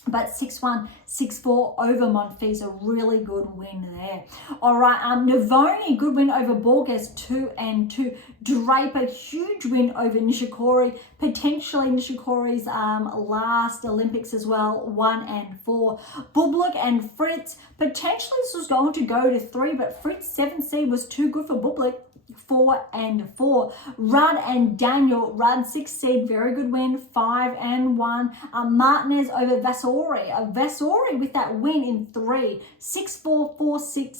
But 6-1, 6-4 over Monfils, a really good win there. All right, Navoni, good win over Borges, 2-2. Draper, huge win over Nishikori, potentially Nishikori's last Olympics as well, 1-4. Bublik and Fritz, potentially this was going to go to 3, but Fritz 7th seed was too good for Bublik. 4-4. Rudd and Daniel. Rudd 6th seed, very good win, 5-1. Martinez over Vasori. Vasori with that win in 3, 6-4, 4-6,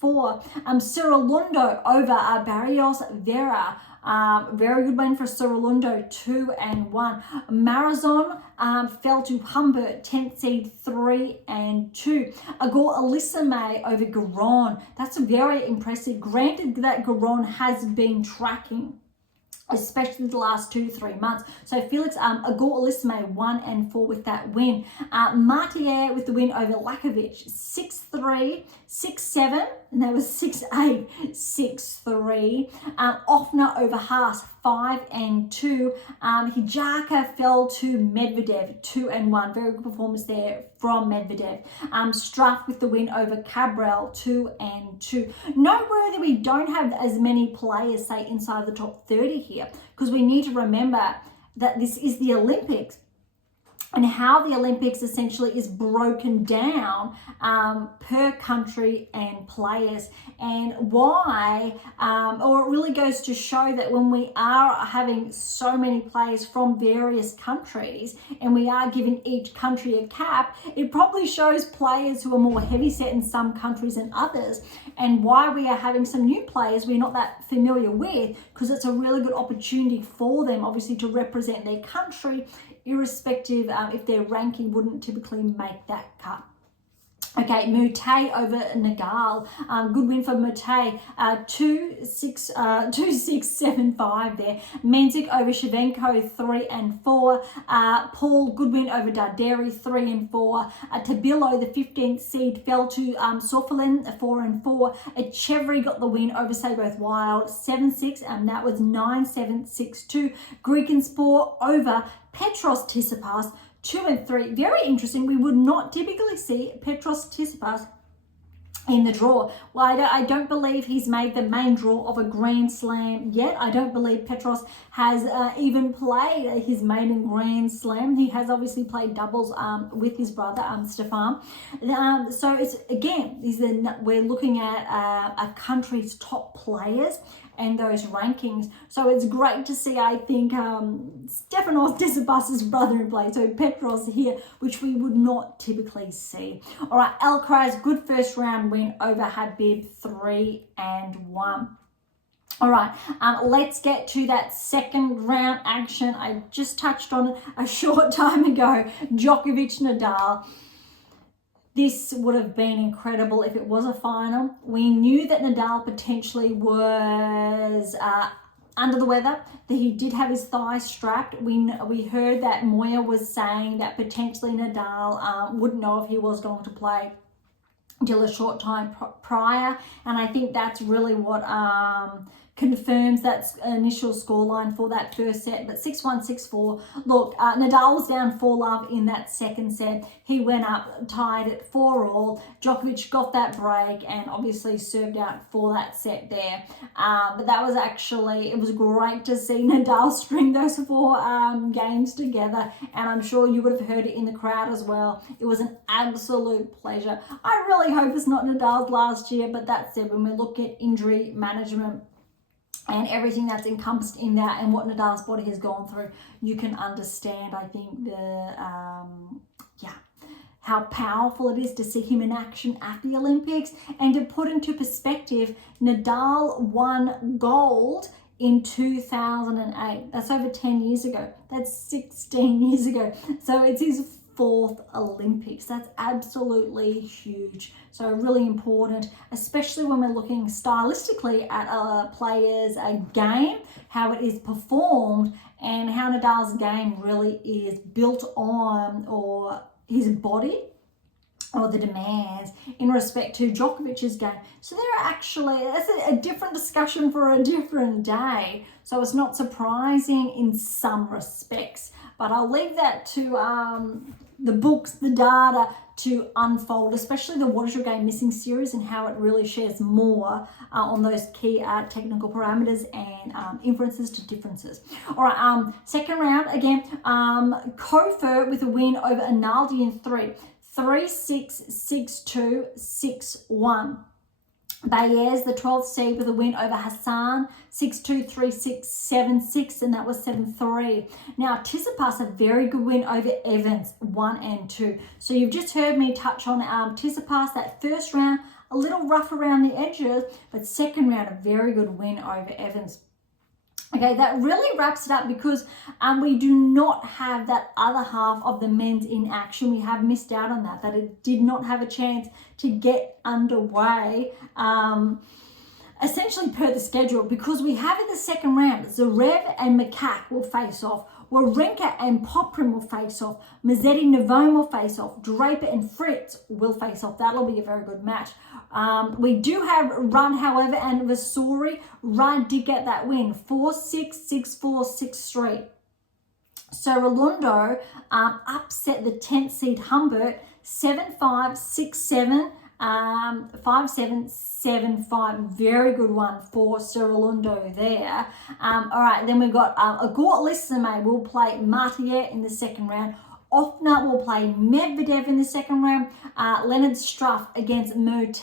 6-4. Cyril Lundo over Barrios Vera. Very good win for Cirulondo, 2-1. Marazon fell to Humbert, 10th seed, 3-2. Agor Elisame over Garon. That's very impressive. Granted that Garon has been tracking, especially the last 2 to 3 months. So Felix Agor Elisame 1-4 with that win. Martier with the win over Lakovic, 6-3, 6-7, and that was 6-8, 6-3. Offner over Haas, 5-2. Hijaka fell to Medvedev, 2-1. Very good performance there from Medvedev. Struff with the win over Cabral, 2-2. Noteworthy, we don't have as many players, say, inside the top 30 here, because we need to remember that this is the Olympics, and how the Olympics essentially is broken down per country and players, and why, or it really goes to show that when we are having so many players from various countries and we are giving each country a cap, it probably shows players who are more heavy set in some countries than others, and why we are having some new players we're not that familiar with, because it's a really good opportunity for them obviously to represent their country, irrespective if their ranking wouldn't typically make that cut. Okay, Mute over Nagal. Good win for Mute. 2-6, 2-6-7-5 there. Menzik over Shevchenko, 3-4. Paul, good win over Darderi, 3-4. Tabilo, the 15th seed, fell to Sofalin, 4-4. Chevry got the win over Sayboth Wild, 7-6, and that was 9-7, 6-2. Greek and Sport over Petros Tsitsipas, 2-3. Very interesting. We would not typically see Petros Tsitsipas in the draw. Well, I don't believe he's made the main draw of a Grand Slam yet. I don't believe Petros has even played his maiden Grand Slam. He has obviously played doubles with his brother Stefan. So it's again, we're looking at a country's top players, and those rankings. So it's great to see, I think, Stefanos Tsitsipas' brother in play, so Petros here, which we would not typically see. All right, Alcaraz, good first round win over Habib, 3-1. All right, let's get to that second round action. I just touched on it a short time ago. Djokovic, Nadal. This would have been incredible if it was a final. We knew that Nadal potentially was under the weather, that he did have his thighs strapped. We heard that Moya was saying that potentially Nadal wouldn't know if he was going to play until a short time prior, and I think that's really what confirms that initial scoreline for that first set. But 6-1, 6-4. Look, Nadal was down 4-love in that second set. He went up, tied it 4-all. Djokovic got that break and obviously served out for that set there. But that was actually, it was great to see Nadal string those 4 games together, and I'm sure you would have heard it in the crowd as well. It was an absolute pleasure. I really hope it's not Nadal's last year, but that said, when we look at injury management and everything that's encompassed in that and what Nadal's body has gone through, you can understand, I think, how powerful it is to see him in action at the Olympics. And to put into perspective, Nadal won gold in 2008. That's over 10 years ago. That's 16 years ago. So it's his 4th Olympics. That's absolutely huge. So really important, especially when we're looking stylistically at a player's game, how it is performed, and how Nadal's game really is built on, or his body, or the demands in respect to Djokovic's game. So there are actually, that's a different discussion for a different day. So it's not surprising in some respects, but I'll leave that to the books, the data to unfold, especially the What Is Your Game Missing series, and how it really shares more on those key technical parameters and inferences to differences. All right, second round again, Kofer with a win over Analdi in 3-6, 6-2, 6-1. Baez, the 12th seed, with a win over Hassan, 6-2, 3-6, 7-6, and that was 7-3. Now, Tsitsipas, a very good win over Evans, 1 and 2. So you've just heard me touch on Tsitsipas, that first round, a little rough around the edges, but second round, a very good win over Evans. Okay, that really wraps it up, because we do not have that other half of the men's in action. We have missed out on that it did not have a chance to get underway, essentially per the schedule, because we have in the second round, Zverev and Makak will face off. Wawrinka and Poprin will face off. Mazzetti Navone will face off. Draper and Fritz will face off. That'll be a very good match. We do have Run, however, and Vasuri. Run did get that win, 4-6, 6-4, 6-3. Serralundo upset the 10th seed Humbert, 7-5, 6-7, 5-7, 7-5. Very good one for Serralundo there. All right, then we've got Agort Lissame will play Martier in the second round. Offner will play Medvedev in the second round. Leonard Struff against Mote.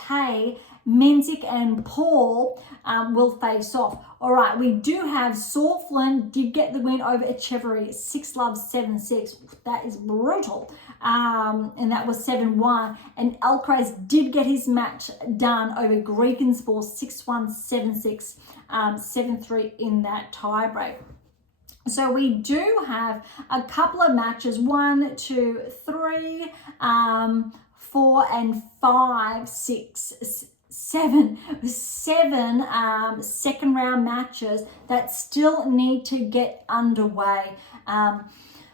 Menzik and Paul will face off. All right, we do have Sauflin did get the win over Echeverry, 6-love, 7-6. That is brutal. And that was 7-1. And Alcaraz did get his match done over Gregenspor, 6-1, 7-6, 7-3 in that tiebreak. So we do have a couple of matches, 1, 2, 3, 4, and 5, 6, 7 second round matches that still need to get underway.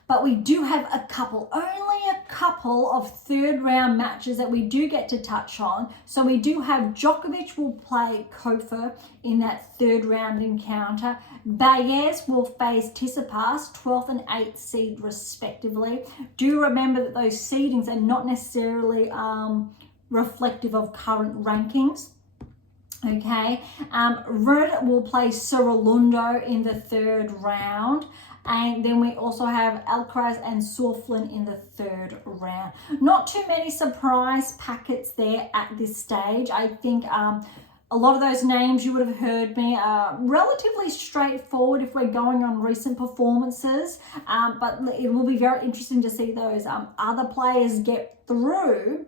But we do have only a couple of third round matches that we do get to touch on. So we do have Djokovic will play Kofer in that third round encounter. Baez will face Tsitsipas, 12th and 8th seed respectively. Do remember that those seedings are not necessarily reflective of current rankings. Okay, Rudd will play Serralundo in the third round. And then we also have Alcaraz and Sauflin in the third round. Not too many surprise packets there at this stage. I think a A lot of those names you would have heard me are relatively straightforward if we're going on recent performances, but it will be very interesting to see those other players get through.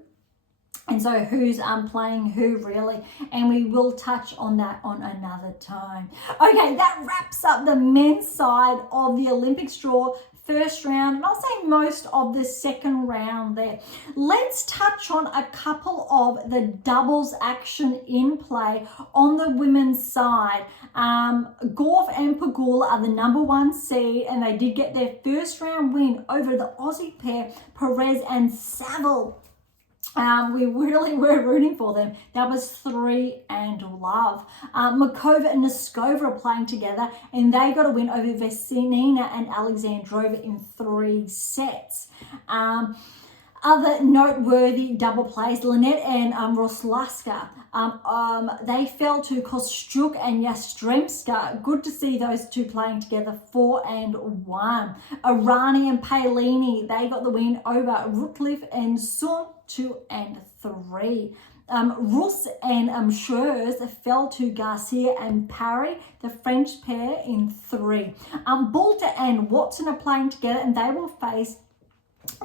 And so who's playing who really, and we will touch on that on another time. Okay, that wraps up the men's side of the Olympics draw. First round, and I'll say most of the second round there. Let's touch on a couple of the doubles action in play on the women's side. Gauff and Pegula are the number 1 seed, and they did get their first round win over the Aussie pair, Perez and Saville. We really were rooting for them. That was 3-love. Makova and Nishikori are playing together, and they got a win over Serena and Alexandrova in 3 sets. Other noteworthy double plays, Lynette and Roslaska. They fell to Kostyuk and Yastremska. Good to see those two playing together, 4-1. Raonic and Paolini, they got the win over Rutliff and Sun, 2-3. Rus and Schurz fell to Garcia and Parry, the French pair, in 3. Bolter and Watson are playing together, and they will face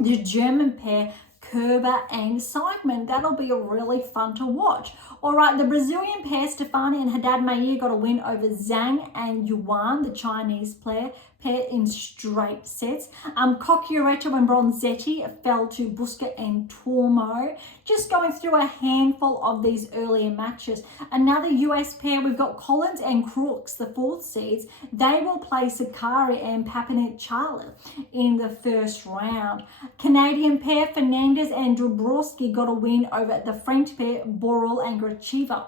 the German pair, Kerber and Seidman. That'll be really fun to watch. All right, the Brazilian pair, Stefani and Haddad Maia, got a win over Zhang and Yuan, the Chinese pair in straight sets. Cocchiaretto and Bronzetti fell to Busca and Tormo. Just going through a handful of these earlier matches. Another US pair, we've got Collins and Crooks, the 4th seeds. They will play Sakari and Papanichala in the first round. Canadian pair, Fernandez and Dubrovsky, got a win over the French pair, Borel and Gracheva.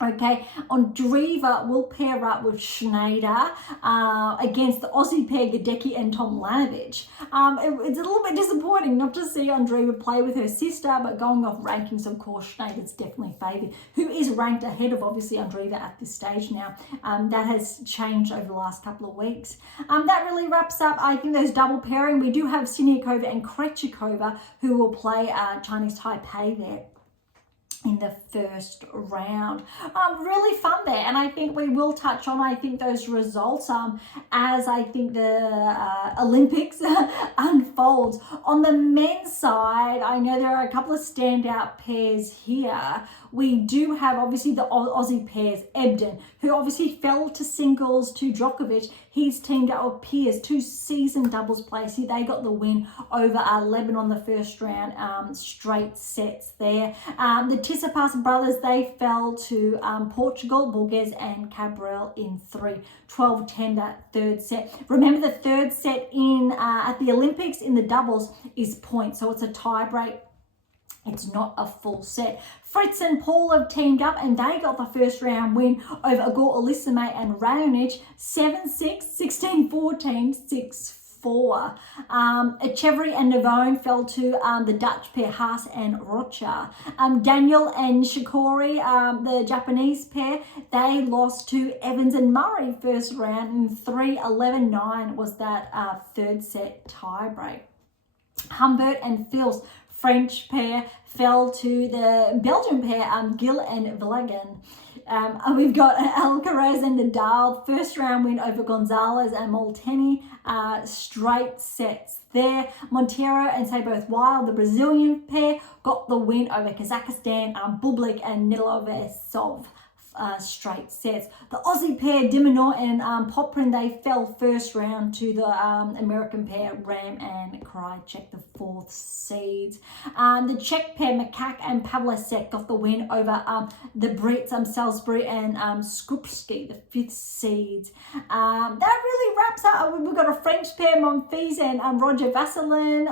Okay, Ondreeva will pair up with Schneider against the Aussie pair, Gadecki and Tomljanovic. It's a little bit disappointing not to see Ondreeva play with her sister, but going off rankings, of course, Schneider's definitely favoured, who is ranked ahead of, obviously, Ondreeva at this stage now. That has changed over the last couple of weeks. That really wraps up, I think, those double pairing. We do have Siniakova and Krejcikova, who will play Chinese Taipei there in the first round. Really fun there, and I think we will touch on, I think, those results as I think the Olympics unfolds. On the men's side, I know there are a couple of standout pairs here. We do have, obviously, the Aussie pairs, Ebden, who obviously fell to singles to Djokovic. He's teamed up with Pierce, 2 season doubles players. They got the win over Lebanon the first round, straight sets there. The Tsitsipas brothers, they fell to Portugal, Borges and Cabral in 3, 12-10 that third set. Remember, the third set in at the Olympics in the doubles is points, so it's a tie break. It's not a full set. Fritz and Paul have teamed up, and they got the first round win over Igor Elisime and Raonic, 7-6, 16-14, 6-4. Echeverry and Navone fell to the Dutch pair, Haas and Rocha. Daniel and Nishikori, the Japanese pair, they lost to Evans and Murray first round in 3-11-9 was that third set tie break. Humbert and Fils, French pair, fell to the Belgian pair, Gil and Vlagan. We've got Alcaraz and Nadal, first round win over Gonzalez and Molteni, straight sets there. Monteiro and Seyboth Wild, the Brazilian pair, got the win over Kazakhstan, Bublik and Nilovesov. Straight sets. The Aussie pair, Dimonor and Poprin, they fell first round to the American pair, Ram and Krajicek, the 4th seeds. The Czech pair, Makak and Pavlasek, got the win over the Brits, Salisbury and Skupski, the 5th seeds. That really wraps up. We've got a French pair, Monfils and Roger Vasselin,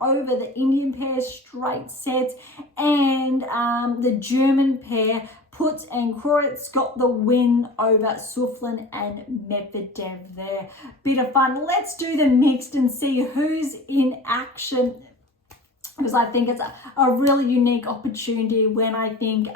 over the Indian pair, straight sets, and the German pair, Putz and Kroritz, got the win over Suflin and Medvedev there. Bit of fun. Let's do the mixed and see who's in action, because I think it's a really unique opportunity when I think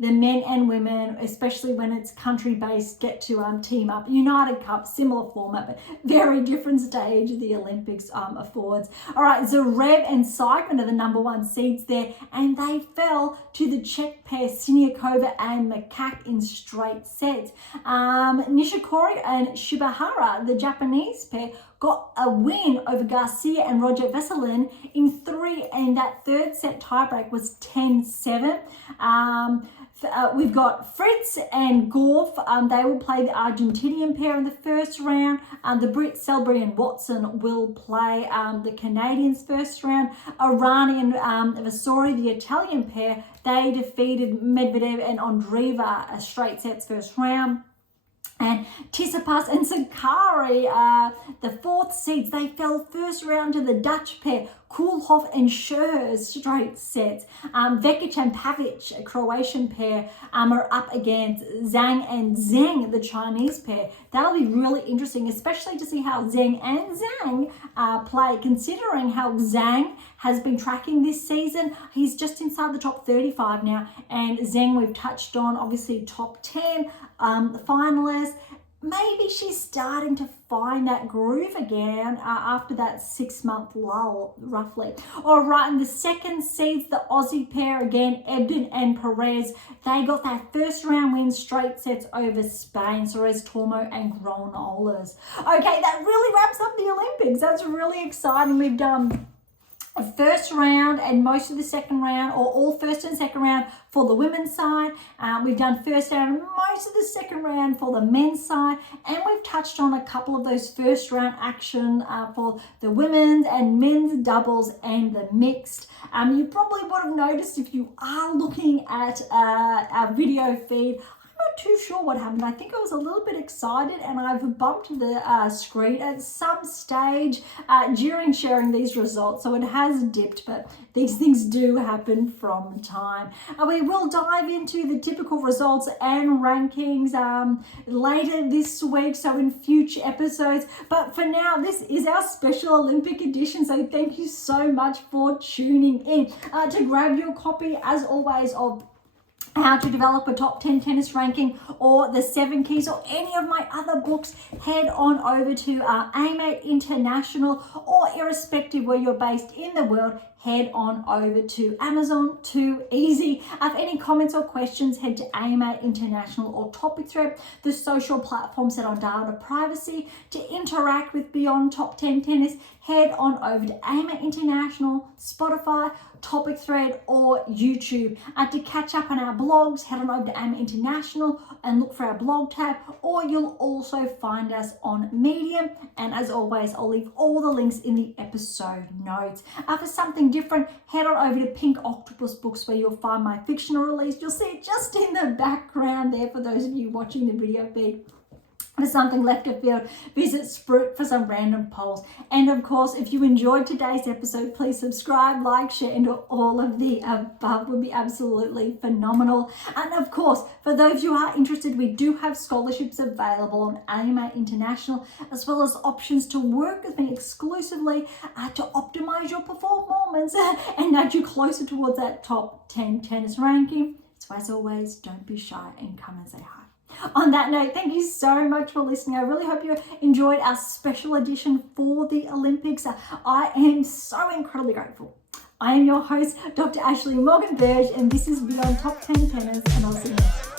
the men and women, especially when it's country-based, get to team up. United Cup, similar format, but very different stage the Olympics affords. All right, Zverev and Seichmann are the number one seeds there, and they fell to the Czech pair Siniakova and Makak in straight sets. Nishikori and Shibahara, the Japanese pair, got a win over Garcia and Roger Veselin in 3, and that third set tiebreak was 10-7. We've got Fritz and Gauff. They will play the Argentinian pair in the first round. The Brits, Selby and Watson, will play the Canadians first round. Arani and Vasori, the Italian pair, they defeated Medvedev and Andreeva straight sets first round. And Tsitsipas and Sakari, the fourth seeds, they fell first round to the Dutch pair, Koolhof and Scherz straight sets. Vekic and Pavic, a Croatian pair, are up against Zhang and Zheng, the Chinese pair. That'll be really interesting, especially to see how Zheng and Zhang play, considering how Zhang has been tracking this season. He's just inside the top 35 now, and Zheng we've touched on, obviously top 10 finalist. Maybe she's starting to find that groove again after that 6-month lull, roughly. All right, and the second seeds, the Aussie pair again, Ebden and Perez, they got that first round win straight sets over Spain, Suarez Tormo and Granollers. Okay, that really wraps up the Olympics. That's really exciting. We've done first round and most of the second round, or all first and second round for the women's side. We've done first round and most of the second round for the men's side, and we've touched on a couple of those first round action for the women's and men's doubles and the mixed. You probably would have noticed if you are looking at our video feed, not too sure what happened. I think I was a little bit excited and I've bumped the screen at some stage during sharing these results, so it has dipped, but these things do happen from time. We will dive into the typical results and rankings later this week, so in future episodes, but for now this is our special Olympic edition, so thank you so much for tuning in. To grab your copy, as always, of How to Develop a Top 10 Tennis Ranking, or the 7 Keys, or any of my other books, head on over to AM8 International, or irrespective where you're based in the world, head on over to Amazon. Too easy. If any comments or questions, head to AM8 International or Topic Thread, the social platforms set on data privacy. To interact with Beyond Top 10 Tennis, head on over to AM8 International, Spotify, Topic Thread, or YouTube. To catch up on our blogs, head on over to AM8 International and look for our blog tab, or you'll also find us on Medium. And as always, I'll leave all the links in the episode notes. For something different, head on over to Pink Octopus Books, where you'll find my fictional release. You'll see it just in the background there for those of you watching the video feed. For something left of field, visit Sprut for some random polls. And of course, if you enjoyed today's episode, please subscribe, like, share, and all of the above would be absolutely phenomenal. And of course, for those who are interested, we do have scholarships available on AM8 International, as well as options to work with me exclusively to optimize your performance and nudge you closer towards that top 10 tennis ranking. So as always, don't be shy and come and say hi. On that note, thank you so much for listening. I really hope you enjoyed our special edition for the Olympics. I am so incredibly grateful. I am your host, Dr. Ashley Morgan-Berge, and this is Beyond Top 10 Tennis, and I'll see you next time.